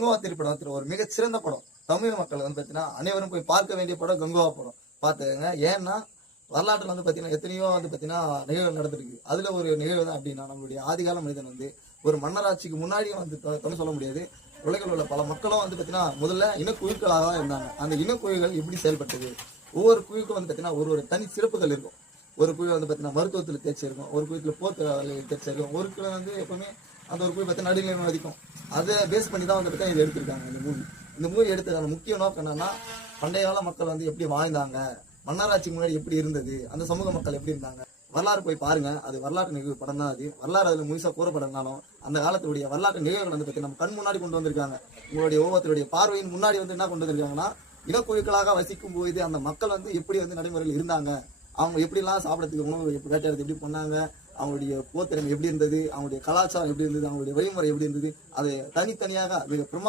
கங்குவா திரைப்படம் ஒரு மிகச்சிறந்த படம். தமிழ் மக்கள் வந்து பார்த்தீங்கன்னா, அனைவரும் போய் பார்க்க வேண்டிய படம் கங்குவா படம். பார்த்துக்கங்க. ஏன்னா, வரலாற்றில வந்து பார்த்தீங்கன்னா, எத்தனையோ வந்து பார்த்தீங்கன்னா, நிகழ்வுகள் நடந்திருக்கு. அதுல ஒரு நிகழ்வு தான் அப்படின்னா, நம்மளுடைய ஆதிகால மனிதன் வந்து ஒரு மன்னராட்சிக்கு முன்னாடியும் வந்து சொல்ல முடியாது. உலகில் உள்ள பல மக்களும் வந்து பார்த்தீங்கன்னா, முதல்ல இனக்குழுக்களாக தான் இருந்தாங்க. அந்த இனக்குழுக்கள் எப்படி செயல்பட்டது? ஒவ்வொரு குழுக்கும் வந்து பார்த்தீங்கன்னா, ஒரு ஒரு தனி சிறப்புகள் இருக்கும். ஒரு குழு வந்து பார்த்தீங்கன்னா, மருத்துவத்தில தேர்ச்சி இருக்கும். ஒரு குழுத்துல போர் தேர்ச்சி இருக்கும். ஒரு குழு வந்து எப்பவுமே அந்த ஒரு குழு பார்த்தீங்கன்னா, நடுநிலைமை மதிக்கும். அதை பேஸ் பண்ணி தான் வந்து பார்த்தீங்கன்னா, இதை எடுத்திருக்காங்க இந்த மூவி. இந்த மூவி எடுத்ததுக்கான முக்கிய நோக்கம் என்னன்னா, பண்டைய கால மக்கள் வந்து எப்படி வாழ்ந்தாங்க, மன்னராட்சிக்கு முன்னாடி எப்படி இருந்தது, அந்த சமூக மக்கள் எப்படி இருந்தாங்க, வரலாறு போய் பாருங்க. அது வரலாற்று நிகழ்வு படம் தான் அது. வரலாறு அதுல முழுசா கூறப்படனாலும் அந்த காலத்துடைய வரலாற்று நிகழ்வுகள் வந்து பத்தி நம்ம கண் முன்னாடி கொண்டு வந்திருக்காங்க. உங்களுடைய ஒவ்வொருத்தருடைய பார்வையின் முன்னாடி வந்து என்ன கொண்டு வந்திருக்காங்கன்னா, இனக்குழுக்களாக வசிக்கும் போது அந்த மக்கள் வந்து எப்படி வந்து நடைமுறையில் இருந்தாங்க, அவங்க எப்படிலாம் சாப்பிடறதுக்கு உணவு எப்படி வேட்டையாடுறது எப்படி பண்ணாங்க, அவங்களுடைய போத்திறன் எப்படி இருந்தது, அவங்களுடைய கலாச்சாரம் எப்படி இருந்தது, அவங்களுடைய வழிமுறை எப்படி இருந்தது, அது தனித்தனியாக